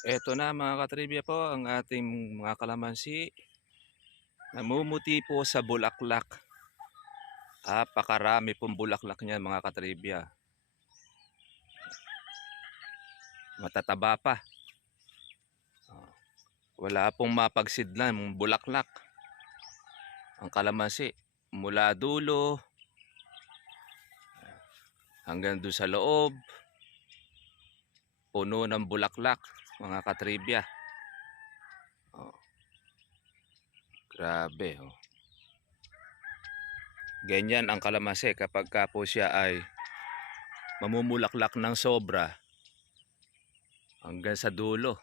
Eto na mga katribya po ang ating mga kalamansi. Namumuti po sa bulaklak. Pakarami pong bulaklak niyan mga katribya. Matataba pa. Wala pong mapagsidlan bulaklak. Ang kalamansi mula dulo hanggang doon sa loob. Puno ng bulaklak mga katribya. Grabe. Ganyan ang kalamansi kapag ka po siya ay mamumulaklak ng sobra hanggang sa dulo.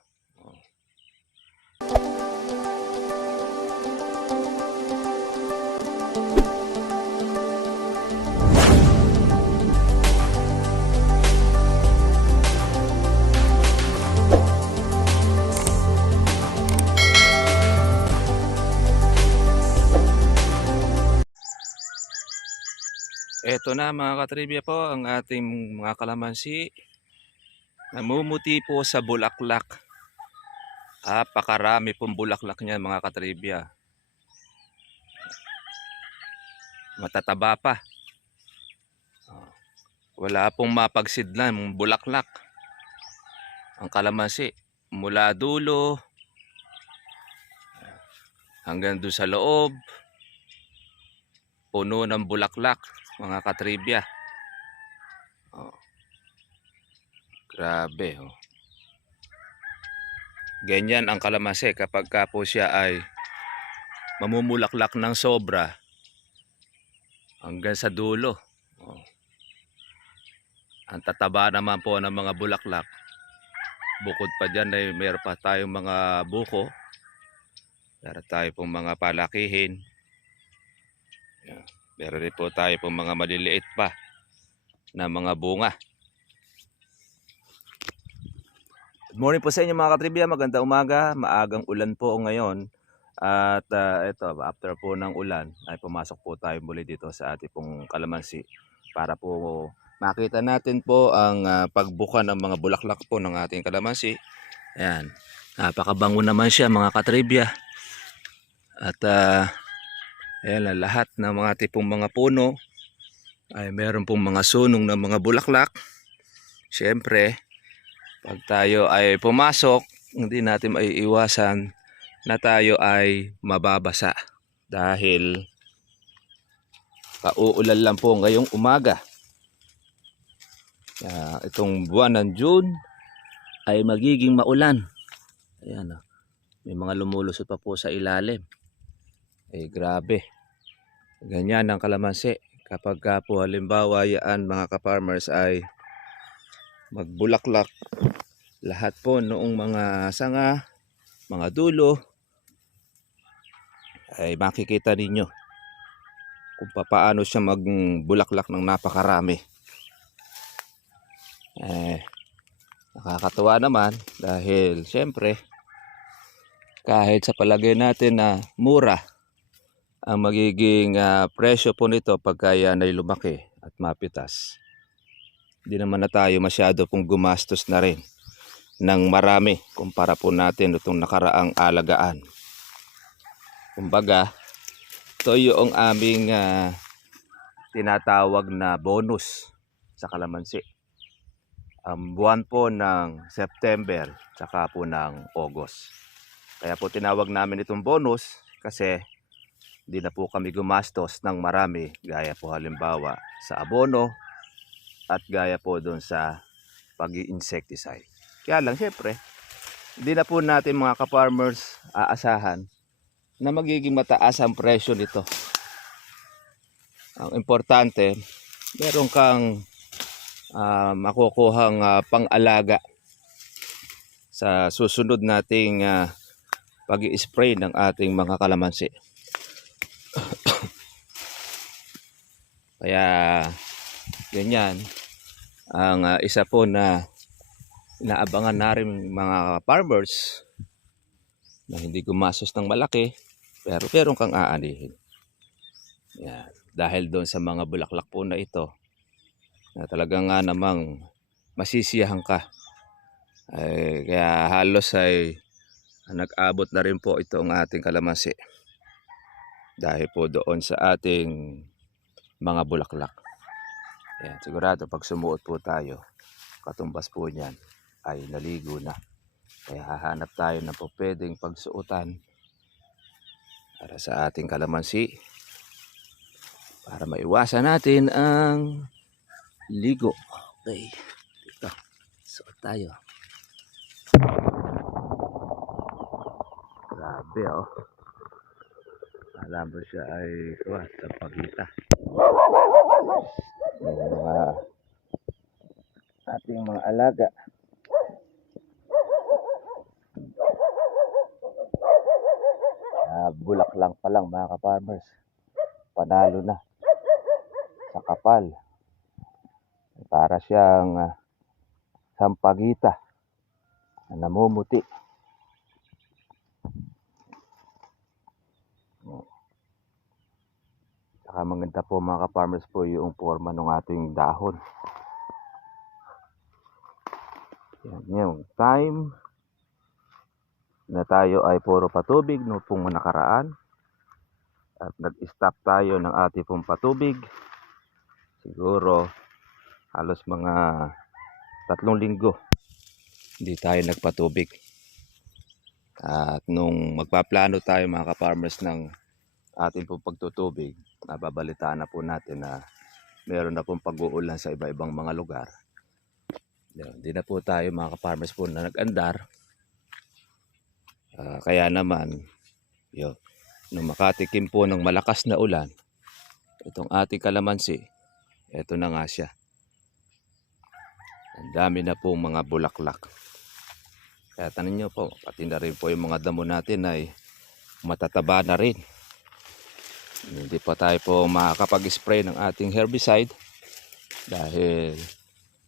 Eto na mga katribya po ang ating mga kalamansi. Namumuti po sa bulaklak. Pakarami pong bulaklak niyan mga katribya. Matataba pa. Wala pong mapagsidlan bulaklak. Ang kalamansi mula dulo hanggang doon sa loob. Puno ng bulaklak mga katribya. Grabe. Ganyan ang kalamansi kapag ka po siya ay mamumulaklak ng sobra hanggang sa dulo. Ang tataba naman po ng mga bulaklak. Bukod pa dyan ay meron pa tayong mga buko. Meron tayo pong mga palakihin. Meron rin po tayo pong mga maliliit pa na mga bunga. Good morning po sa inyo mga katribya. Magandang umaga. Maagang ulan po ngayon. At ito, after po ng ulan ay pumasok po tayo muli dito sa ating pong kalamansi para po makita natin po ang pagbuka ng mga bulaklak po ng ating kalamansi. Ayan, napakabango naman siya mga katribya. At ayan, lahat ng mga tipong mga puno ay meron pong mga sunong ng mga bulaklak. Siyempre, pag tayo ay pumasok, hindi natin maiiwasan na tayo ay mababasa dahil pauulan lang po ngayong umaga. Itong buwan ng June ay magiging maulan. Ayan, may mga lumulusot pa po sa ilalim. Grabe. Ganyan ang kalamansi. Kapag ka po halimbawa yan mga ka-farmers ay magbulaklak, lahat po noong mga sanga, mga dulo, ay makikita ninyo kung paano siya magbulaklak ng napakarami. Nakakatuwa naman dahil siyempre kahit sa palagay natin na mura ang magiging presyo po nito pagka yan ay lumaki at mapitas, hindi naman na tayo masyado pong gumastos na rin ng marami kumpara po natin itong nakaraang alagaan. Kumbaga, ito yung aming tinatawag na bonus sa kalamansi. Buwan po ng September tsaka po ng August. Kaya po tinawag namin itong bonus kasi hindi na po kami gumastos ng marami gaya po halimbawa sa abono at gaya po doon sa pag-i-insecticide. Kaya lang syempre, hindi na po natin mga ka-farmers aasahan na magiging mataas ang presyo nito. Ang importante, meron kang makukuhang pang-alaga sa susunod nating pag-i-spray ng ating mga kalamansi. Kaya ganyan ang isa po na inaabangan na rin mga farmers na hindi gumastos ng malaki pero meron kang aanihin. Yan. Dahil doon sa mga bulaklak po na ito na talagang namang masisiyahan ka Kaya halos ay nag-abot na rin po itong ating kalamansi dahil po doon sa ating mga bulaklak. Ayan, sigurado pag sumuot po tayo, katumbas po niyan ay naligo na. Kaya hahanap tayo ng po pwedeng pagsuotan para sa ating kalamansi para maiwasan natin ang ligo. Okay, dito, suot tayo. Grabe oh. Alam mo siya ay sa pagita. Ating mga alaga. Bulak lang pa lang mga ka-farmers. Panalo na sa kapal. Para siyang sampagita na namumuti. Saka maganda po mga ka-farmers po yung forma ng ating dahon. Yan yung time na tayo ay puro patubig no pong nakaraan. At nag-stop tayo ng ating pong patubig. Siguro halos mga 3 linggo hindi tayo nagpatubig. At nung magpaplano tayo mga ka-farmers ng ating pong pagtutubig, nababalitaan na po natin na meron na pong pag-uulan sa iba-ibang mga lugar. Hindi na po tayo mga ka-farmers po na nag-andar. Kaya naman, nung makatikim po ng malakas na ulan, itong ating kalamansi, ito na nga siya. Ang dami na po mga bulaklak. Kaya tanin nyo po, pati na rin po yung mga damo natin ay matataba na rin. Hindi pa tayo po makakapag-spray ng ating herbicide dahil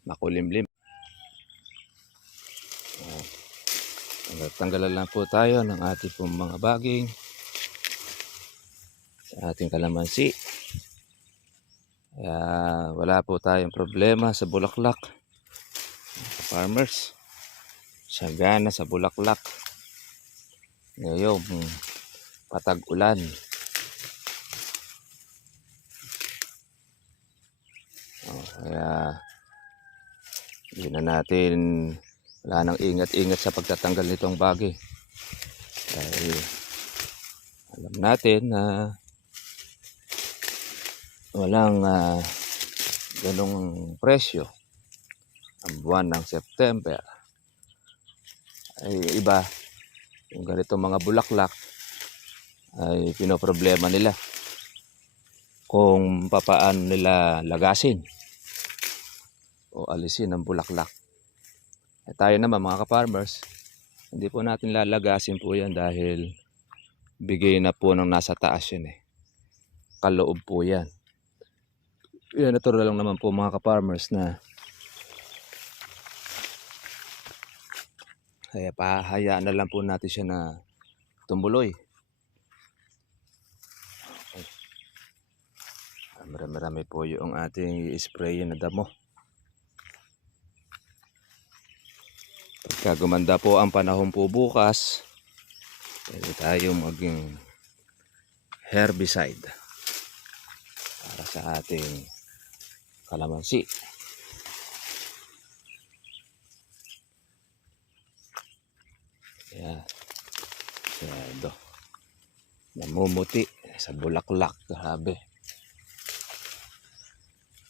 makulimlim. Tanggalan lang po tayo ng ating pong mga baging sa ating kalamansi. Kaya wala po tayong problema sa bulaklak. Farmers, sagana sa bulaklak. Ngayon, patag-ulan. Kaya hindi na natin, wala nang ingat-ingat sa pagtatanggal nitong bagay. Dahil alam natin na walang ganong presyo ang buwan ng September. Ay iba, yung ganito mga bulaklak ay pinoproblema nila kung papaano nila lagasin o alisin ang bulaklak. Tayo naman mga ka-farmers, hindi po natin lalagasin po yan dahil bigay na po ng nasa taas yan kaloob po yan. Yan, natural lang naman po mga ka-farmers na kaya pahayaan na lang po natin siya na tumuloy. Marami po yung ating i-spray na damo. Pagka gumanda po ang panahon po bukas, pwede tayo maging herbicide para sa ating kalamansi. Yan. Yan. Namumuti sa bulaklak. Grabe.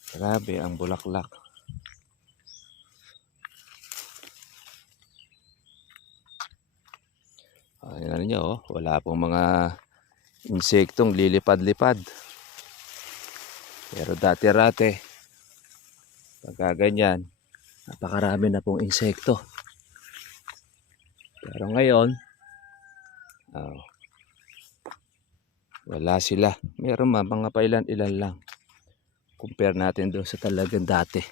Grabe ang bulaklak. Ayan nyo, wala pong mga insektong lilipad-lipad. Pero dati-rate, pagka ganyan, napakarami na pong insekto. Pero ngayon, wala sila. Meron mga pailan-ilan lang. Compare natin doon sa talagang dati.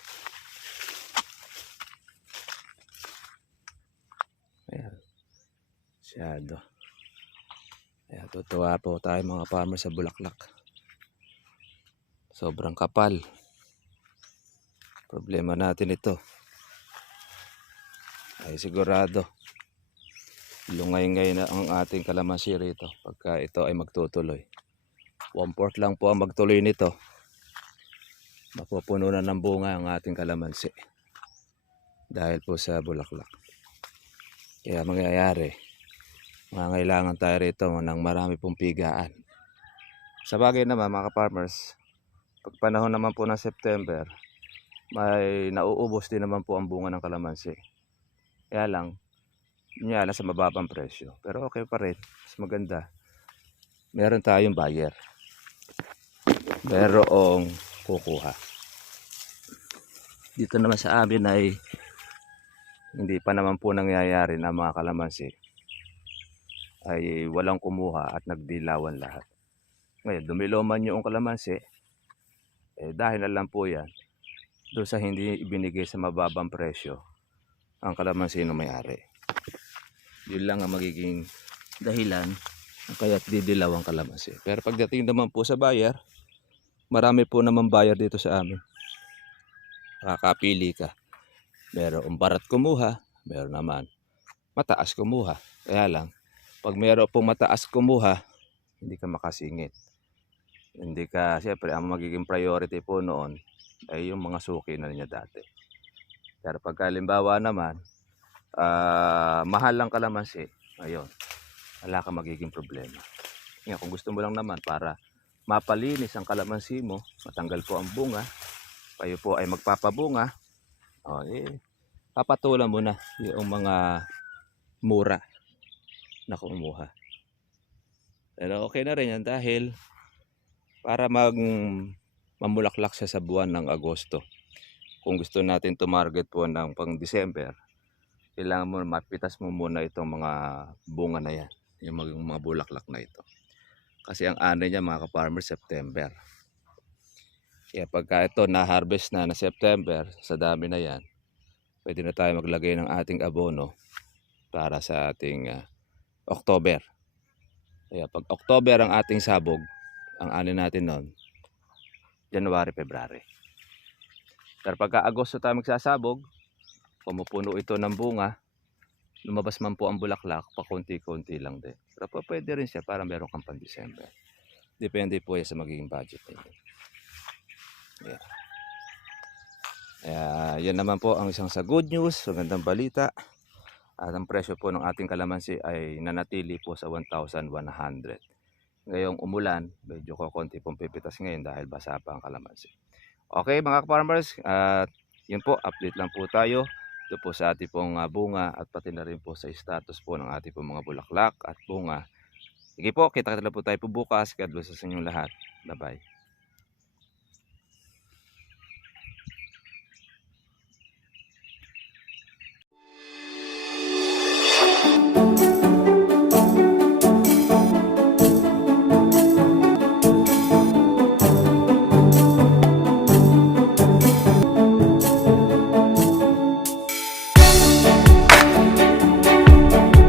Ayan. Masyado. Ayan, tutuwa po tayo mga farmer sa bulaklak. Sobrang kapal. Problema natin ito. ay sigurado lungay-ngay na ang ating kalamansi rito pagka ito ay magtutuloy. 1/4 lang po ang magtuloy nito, mapupuno na ng bunga ang ating kalamansi dahil po sa bulaklak. Kaya mangyayari, mangangailangan tayo rito ng marami pong pigaan. Sa bagay naman mga farmers, pag panahon naman po ng September, may nauubos din naman po ang bunga ng kalamansi. Kaya lang, yun nga lang sa mababang presyo. Pero okay pa rin, mas maganda. Meron tayong buyer. Merong kukuha. Dito naman sa amin ay hindi pa naman po nangyayari na mga kalamansi ay walang kumuha at nagdilawan lahat. Ngayon, dumiloman yung kalamansi, dahil na lang po yan doon sa hindi ibinigay sa mababang presyo ang kalamansi ng may-ari. Yun lang ang magiging dahilan kaya't didilaw ang kalamansi. Pero pagdating naman po sa buyer, marami po naman buyer dito sa amin. Kakapili ka. Meron barat kumuha, meron naman mataas kumuha. Kaya lang, pag meron pong mataas kumuha, hindi ka makasingit. Hindi ka, siyempre, ang magiging priority po noon ay yung mga suki na niya dati. Pero pag halimbawa naman, mahal lang kalamansi, ayun, wala ka magiging problema. Ngayon, kung gusto mo lang naman para mapalinis ang kalamansi mo, matanggal po ang bunga, kayo po ay magpapabunga, papatulan mo na yung mga mura na kumuha. Pero okay na rin yan dahil para mamulaklak siya sa buwan ng Agosto. Kung gusto natin to-market po ng pang December, kailangan mo mapitas mo muna itong mga bunga na yan, yung mga bulaklak na ito. Kasi ang ani niya mga ka-farmer, September. Kaya pagka ito na-harvest na September, sa dami na yan, pwede na tayo maglagay ng ating abono para sa ating October. Kaya pag October ang ating sabog, ang ani natin noon, January, February. Pero pagka Agosto tayo magsasabog, pumupuno ito ng bunga, lumabas man po ang bulaklak, pakunti-kunti lang din. Pero pwede rin siya para meron kang pang December. Depende po yan sa magiging budget ninyo. Yeah. Yan naman po ang isang sa good news, magandang balita. At ang presyo po ng ating kalamansi ay nanatili po sa 1,100. Ngayong umulan, medyo konti pong pipitas ngayon dahil basa pa ang kalamansi. Okay mga farmers, yun po, update lang po tayo. Ito po sa ating pong bunga at pati na rin po sa status po ng ating pong mga bulaklak at bunga. Sige po, kita-kita po tayo po bukas. God bless sa inyong lahat. Bye-bye.